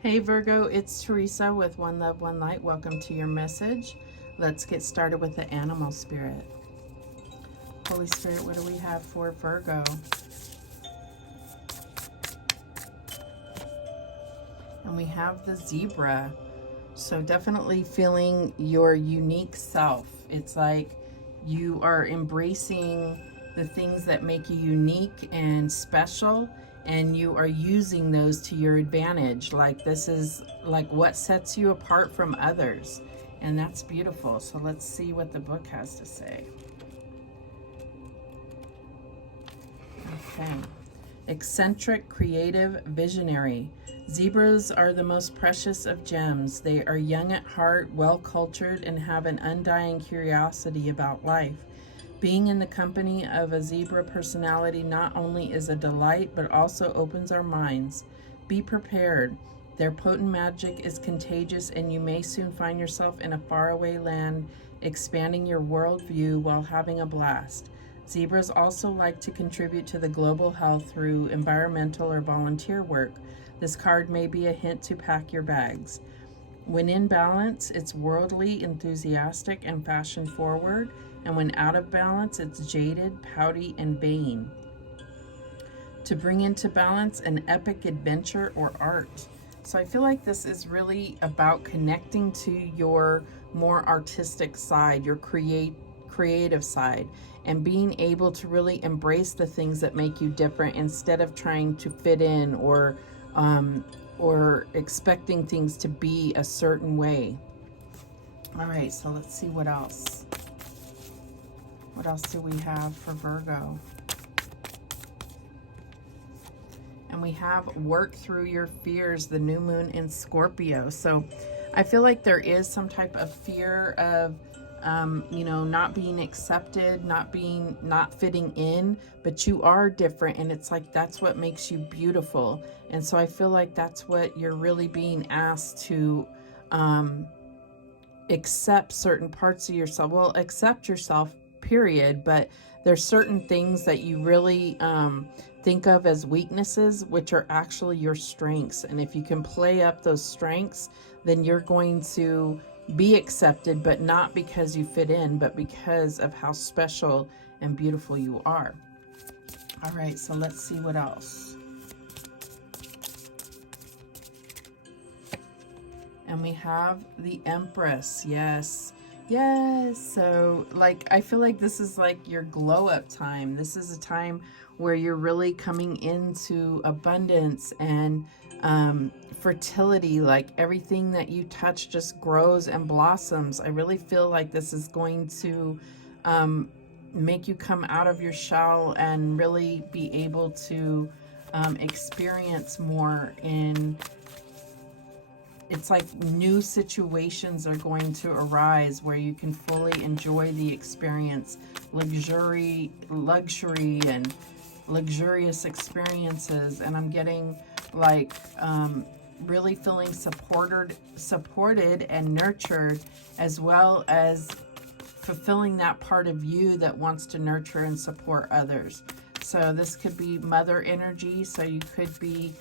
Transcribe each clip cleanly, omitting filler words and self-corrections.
Hey Virgo, it's Teresa with One Love, One Light. Welcome to your message. Let's get started with the animal spirit. Holy Spirit, what do we have for Virgo? And we have the zebra. So definitely feeling your unique self. It's like you are embracing the things that make you unique and special, and you are using those to your advantage. Like this is like what sets you apart from others. And that's beautiful. So let's see what the book has to say. Okay. Eccentric, creative, visionary. Zebras are the most precious of gems. They are young at heart, well-cultured, and have an undying curiosity about life. Being in the company of a zebra personality not only is a delight, but also opens our minds. Be prepared. Their potent magic is contagious, and you may soon find yourself in a faraway land, expanding your worldview while having a blast. Zebras also like to contribute to the global health through environmental or volunteer work. This card may be a hint to pack your bags. When in balance, it's worldly, enthusiastic, and fashion forward. And when out of balance, it's jaded, pouty, and vain. To bring into balance an epic adventure or art. So I feel like this is really about connecting to your more artistic side, your creative side, and being able to really embrace the things that make you different instead of trying to fit in or expecting things to be a certain way. All right, so let's see what else. What else do we have for Virgo? And we have work through your fears, the new moon in Scorpio. So I feel like there is some type of fear of not being accepted, not fitting in, but you are different, and it's like that's what makes you beautiful. And so I feel like that's what you're really being asked to accept certain parts of yourself. Well, accept yourself, period, but there's certain things that you really think of as weaknesses, which are actually your strengths. And if you can play up those strengths, then you're going to be accepted, but not because you fit in, but because of how special and beautiful you are. All right, so let's see what else. And we have the Empress. Yes. So like I feel like this is like your glow up time. This is a time where you're really coming into abundance and fertility. Like everything that you touch just grows and blossoms. I really feel like this is going to make you come out of your shell and really be able to experience more in. It's like new situations are going to arise where you can fully enjoy the experience, luxury and luxurious experiences. And I'm getting like really feeling supported and nurtured, as well as fulfilling that part of you that wants to nurture and support others. So this could be mother energy. So you could be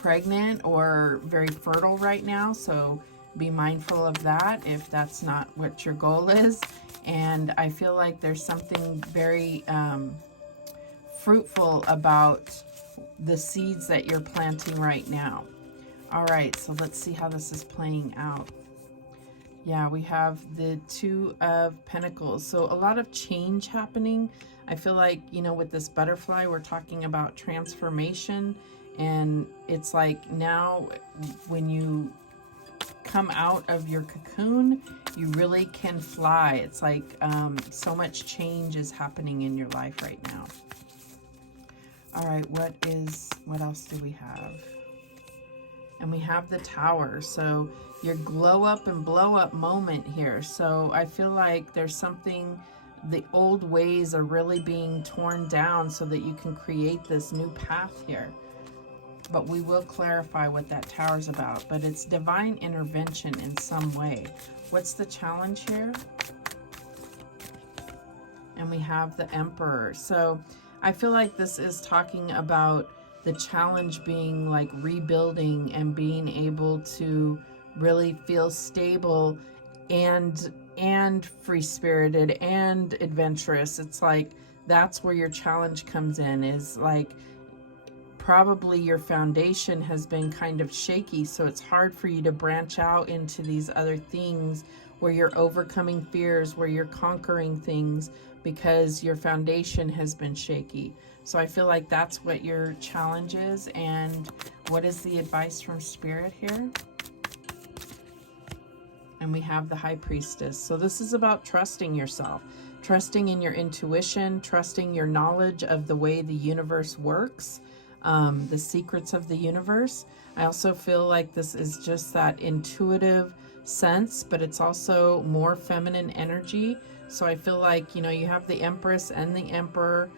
pregnant or very fertile right now. So be mindful of that if that's not what your goal is. And I feel like there's something very fruitful about the seeds that you're planting right now. All right, so let's see how this is playing out. Yeah, we have the Two of Pentacles. So a lot of change happening. I feel like, with this butterfly, we're talking about transformation. And it's like now when you come out of your cocoon, you really can fly. It's like so much change is happening in your life right now. All right, what else do we have? And we have the Tower. So your glow up and blow up moment here. So I feel like there's something, the old ways are really being torn down so that you can create this new path here. But we will clarify what that tower's about. But it's divine intervention in some way. What's the challenge here? And we have the Emperor. So I feel like this is talking about the challenge being like rebuilding and being able to really feel stable and free-spirited and adventurous. It's like that's where your challenge comes in, is like probably your foundation has been kind of shaky, so it's hard for you to branch out into these other things where you're overcoming fears, where you're conquering things, because your foundation has been shaky. So I feel like that's what your challenge is. And what is the advice from Spirit here? And we have the High Priestess. So this is about trusting yourself, trusting in your intuition, trusting your knowledge of the way the universe works, the secrets of the universe. I also feel like this is just that intuitive sense, but it's also more feminine energy. So I feel like, you know, you have the Empress and the Emperor.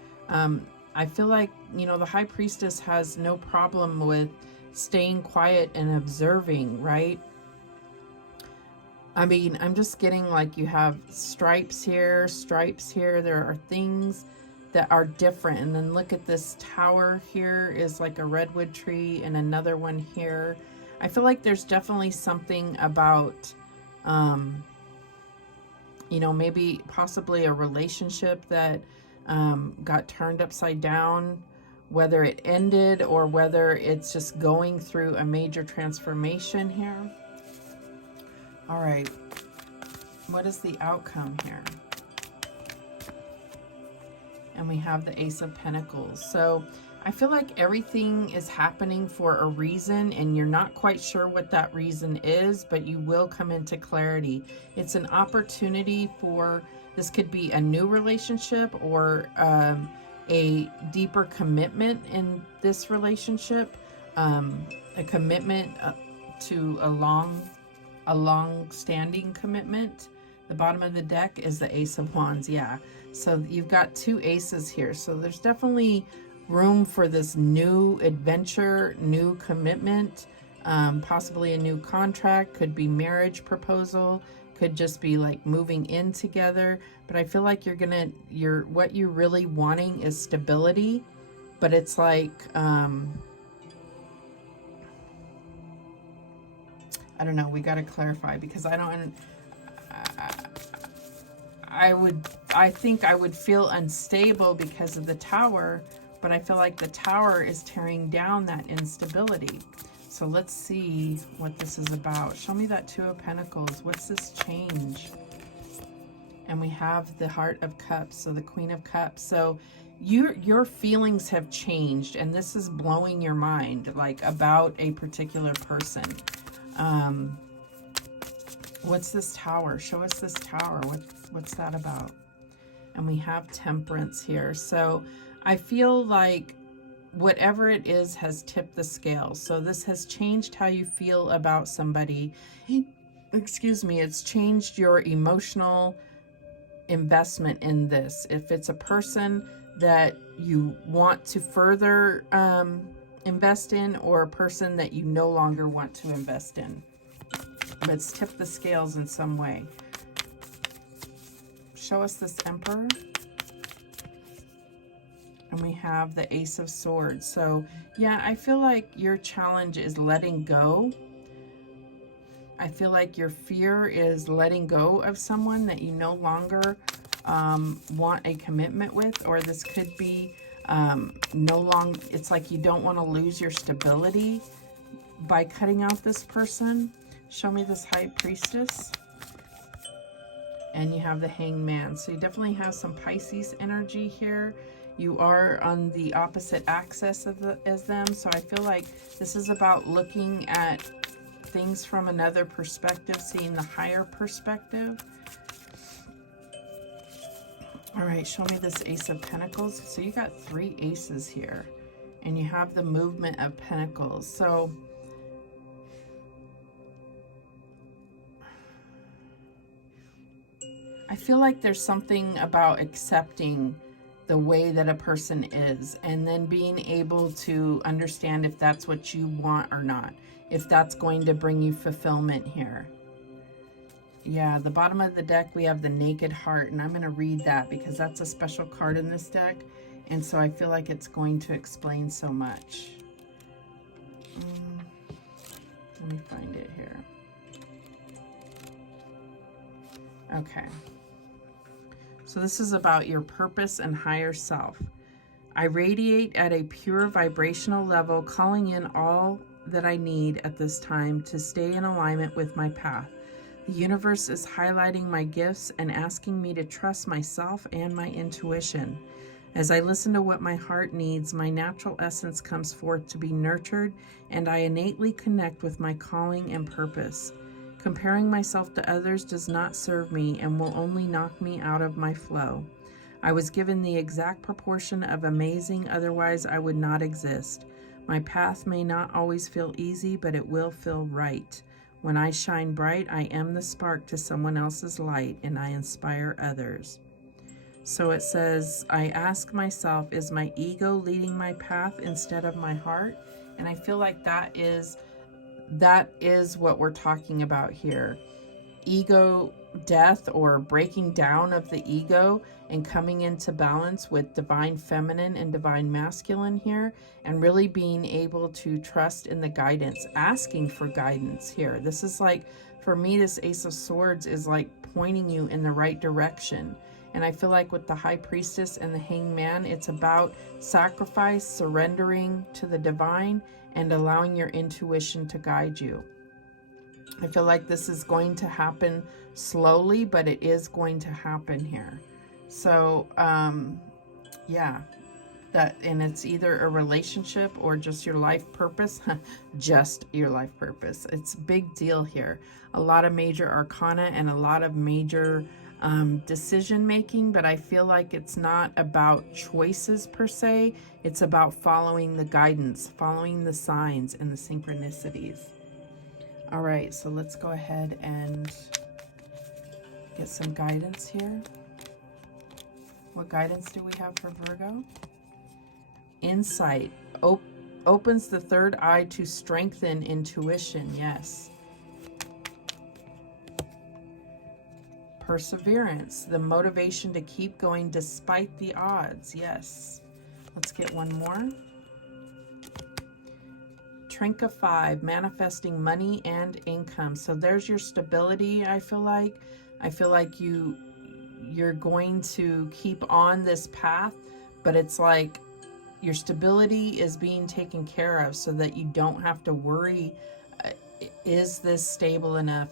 I feel like, you know, the High Priestess has no problem with staying quiet and observing, right? I mean, I'm just getting like you have stripes here. There are things that are different. And then look at this tower here is like a redwood tree, and another one here. I feel like there's definitely something about, you know, maybe possibly a relationship that got turned upside down, whether it ended or whether it's just going through a major transformation here. All right, what is the outcome here? And we have the Ace of Pentacles. So I feel like everything is happening for a reason, and you're not quite sure what that reason is, but you will come into clarity. It's an opportunity for, this could be a new relationship or a deeper commitment in this relationship, a commitment to a long-standing commitment. The bottom of the deck is the Ace of Wands. Yeah, so you've got two aces here. So there's definitely room for this new adventure, new commitment, possibly a new contract, could be marriage proposal, could just be like moving in together. But I feel like what you're really wanting is stability, but it's like, I don't know, we got to clarify, because I think I would feel unstable because of the Tower, but I feel like the Tower is tearing down that instability. So let's see what this is about. Show me that Two of Pentacles. What's this change? And we have the Heart of Cups, so the Queen of Cups. So your feelings have changed, and this is blowing your mind, like about a particular person. What's this Tower? Show us this Tower. What's that about? And we have Temperance here. So I feel like whatever it is has tipped the scales. So this has changed how you feel about somebody. Excuse me. It's changed your emotional investment in this. If it's a person that you want to further invest in, or a person that you no longer want to invest in. But it's tipped the scales in some way. Show us this Emperor. And we have the Ace of Swords. So yeah, I feel like your challenge is letting go. I feel like your fear is letting go of someone that you no longer want a commitment with, or this could be it's like you don't want to lose your stability by cutting out this person. Show me this High Priestess. And you have the Hanged Man. So you definitely have some Pisces energy here. You are on the opposite axis as them. So I feel like this is about looking at things from another perspective, seeing the higher perspective. All right, show me this Ace of Pentacles. So you got 3 aces here, and you have the Movement of Pentacles. So I feel like there's something about accepting the way that a person is, and then being able to understand if that's what you want or not, if that's going to bring you fulfillment here. Yeah, the bottom of the deck, we have the Naked Heart, and I'm going to read that because that's a special card in this deck, and so I feel like it's going to explain so much. Let me find it here. Okay. So this is about your purpose and higher self. I radiate at a pure vibrational level, calling in all that I need at this time to stay in alignment with my path. The universe is highlighting my gifts and asking me to trust myself and my intuition. As I listen to what my heart needs, my natural essence comes forth to be nurtured, and I innately connect with my calling and purpose. Comparing myself to others does not serve me and will only knock me out of my flow. I was given the exact proportion of amazing, otherwise I would not exist. My path may not always feel easy, but it will feel right. When I shine bright, I am the spark to someone else's light, and I inspire others. So it says, I ask myself, is my ego leading my path instead of my heart? And I feel like that is what we're talking about here. Ego death, or breaking down of the ego and coming into balance with divine feminine and divine masculine here, and really being able to trust in the guidance, asking for guidance here. This is like, for me, this Ace of Swords is like pointing you in the right direction. And I feel like with the High Priestess and the Hangman, it's about sacrifice, surrendering to the divine, and allowing your intuition to guide you. I feel like this is going to happen slowly, but it is going to happen here. So, yeah, and it's either a relationship or just your life purpose. Just your life purpose. It's a big deal here. A lot of major arcana and a lot of major decision making, but I feel like it's not about choices per se. It's about following the guidance, following the signs and the synchronicities. All right, so let's go ahead and get some guidance here. What guidance do we have for Virgo? Insight opens the third eye to strengthen intuition. Yes. Perseverance, the motivation to keep going despite the odds. Yes. Let's get one more. Trinket 5, manifesting money and income. So there's your stability, I feel like. I feel like you're going to keep on this path, but it's like your stability is being taken care of so that you don't have to worry, is this stable enough?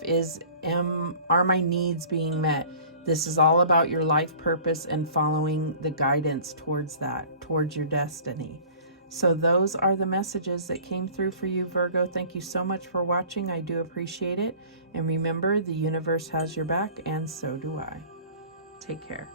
Are my needs being met? This is all about your life purpose and following the guidance towards that, towards your destiny. So those are the messages that came through for you, Virgo. Thank you so much for watching. I do appreciate it. And remember, the universe has your back, and so do I. Take care.